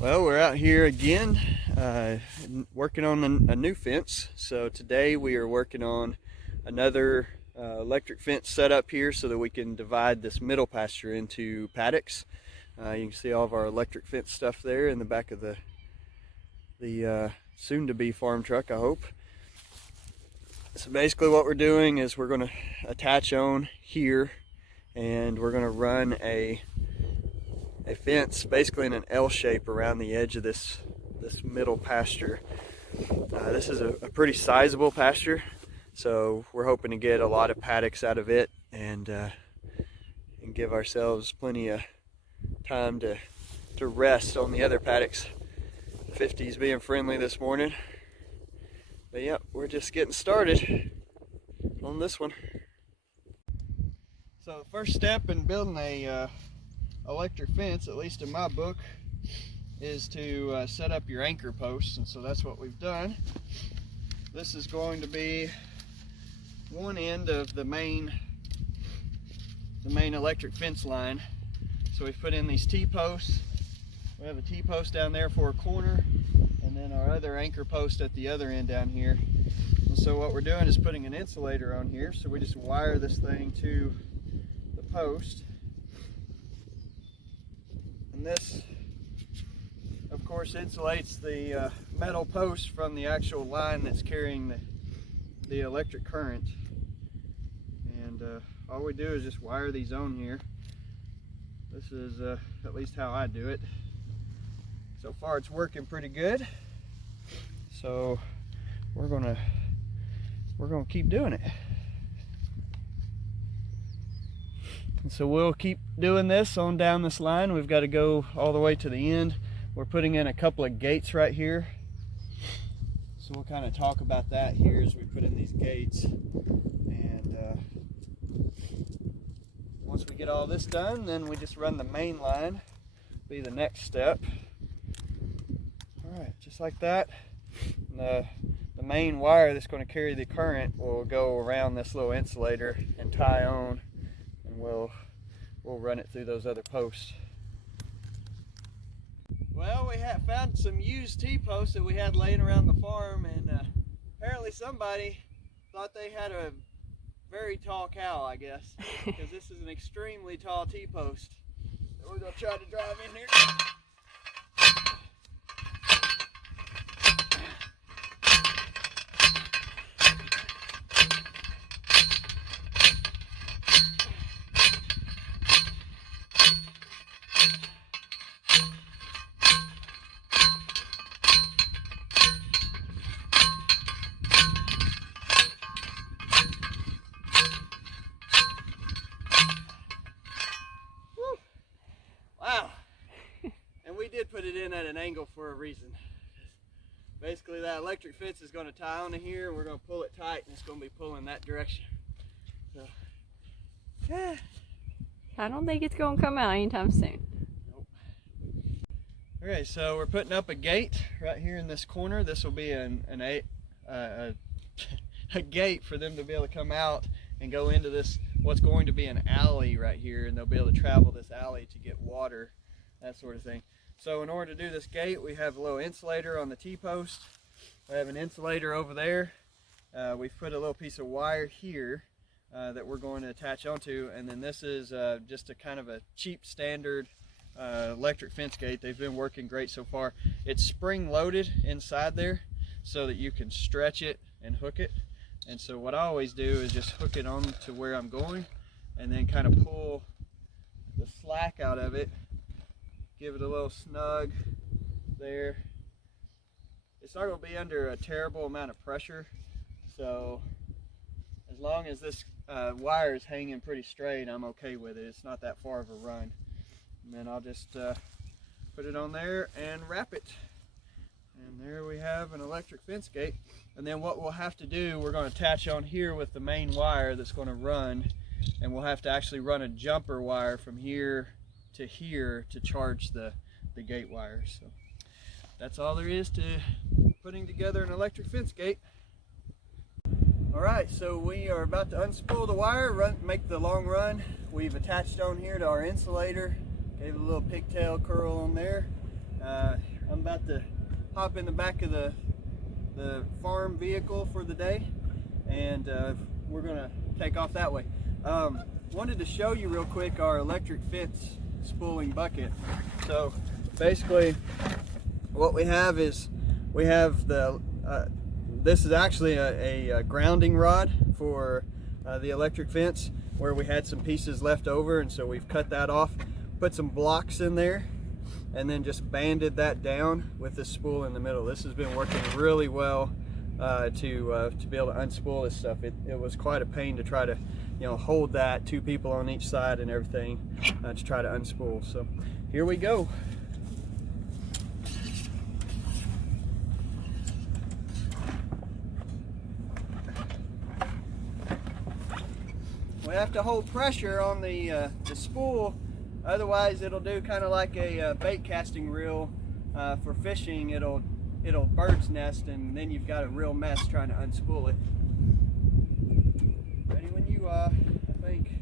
Well, we're out here again working on a new fence. So today we are working on another electric fence setup here so that we can divide this middle pasture into paddocks. You can see all of our electric fence stuff there in the back of the soon-to-be farm truck, I hope. So basically what we're doing is we're going to attach on here, and we're going to run a fence basically in an L shape around the edge of this middle pasture. This is a pretty sizable pasture, so we're hoping to get a lot of paddocks out of it and give ourselves plenty of time to rest on the other paddocks. 50's being friendly this morning, but yep, we're just getting started on this one. So the first step in building a electric fence, at least in my book, is to set up your anchor posts, and so that's what we've done. This is going to be one end of the main electric fence line. So we've put in these T-posts. We have a T-post down there for a corner, and then our other anchor post at the other end down here. And so what we're doing is putting an insulator on here, so we just wire this thing to the post. And this, of course, insulates the metal post from the actual line that's carrying the electric current. And all we do is just wire these on here. This is at least how I do it. So far it's working pretty good. So we're gonna keep doing it. And so we'll keep doing this on down this line. We've got to go all the way to the end. We're putting in a couple of gates right here. So we'll kind of talk about that here as we put in these gates. And once we get all this done, then we just run the main line, be the next step. All right, just like that. The main wire that's going to carry the current will go around this little insulator and tie on. We'll run it through those other posts. Well, we have found some used T-posts that we had laying around the farm, and apparently somebody thought they had a very tall cow, I guess, because this is an extremely tall T-post. So we're going to try to drive in here. Wow, and we did put it in at an angle for a reason. Basically that electric fence is going to tie onto here, and we're going to pull it tight, and it's going to be pulling that direction. So, yeah. I don't think it's going to come out anytime soon. Nope. Okay, so we're putting up a gate right here in this corner. This will be a gate for them to be able to come out and go into this, what's going to be an alley right here, and they'll be able to travel this alley to get water, that sort of thing. So in order to do this gate, we have a little insulator on the T-post. We have an insulator over there. We've put a little piece of wire here that we're going to attach onto, and then this is just a kind of a cheap standard electric fence gate. They've been working great so far. It's spring loaded inside there so that you can stretch it and hook it. And so what I always do is just hook it on to where I'm going, and then kind of pull the slack out of it, give it a little snug there. It's not going to be under a terrible amount of pressure, so as long as this wire is hanging pretty straight, I'm okay with it. It's not that far of a run. And then I'll just put it on there and wrap it. And there we have an electric fence gate. And then what we'll have to do, we're going to attach on here with the main wire that's going to run, and we'll have to actually run a jumper wire from here to charge the gate wires. So that's all there is to putting together an electric fence gate. All right, so we are about to unspool the wire, make the long run. We've attached on here to our insulator, gave it a little pigtail curl on there. about to hop in the back of the farm vehicle for the day, and we're gonna take off that way. Wanted to show you real quick our electric fence spooling bucket. So basically what we have is we have the this is actually a grounding rod for the electric fence, where we had some pieces left over, and so we've cut that off, put some blocks in there, and then just banded that down with this spool in the middle. This has been working really well to be able to unspool this stuff. It was quite a pain to try to, you know, hold that, 2 people on each side and everything, to try to unspool. So here we go. We have to hold pressure on the spool, otherwise it'll do kind of like a bait casting reel for fishing. It'll bird's nest, and then you've got a real mess trying to unspool it. Ready when you are, I think.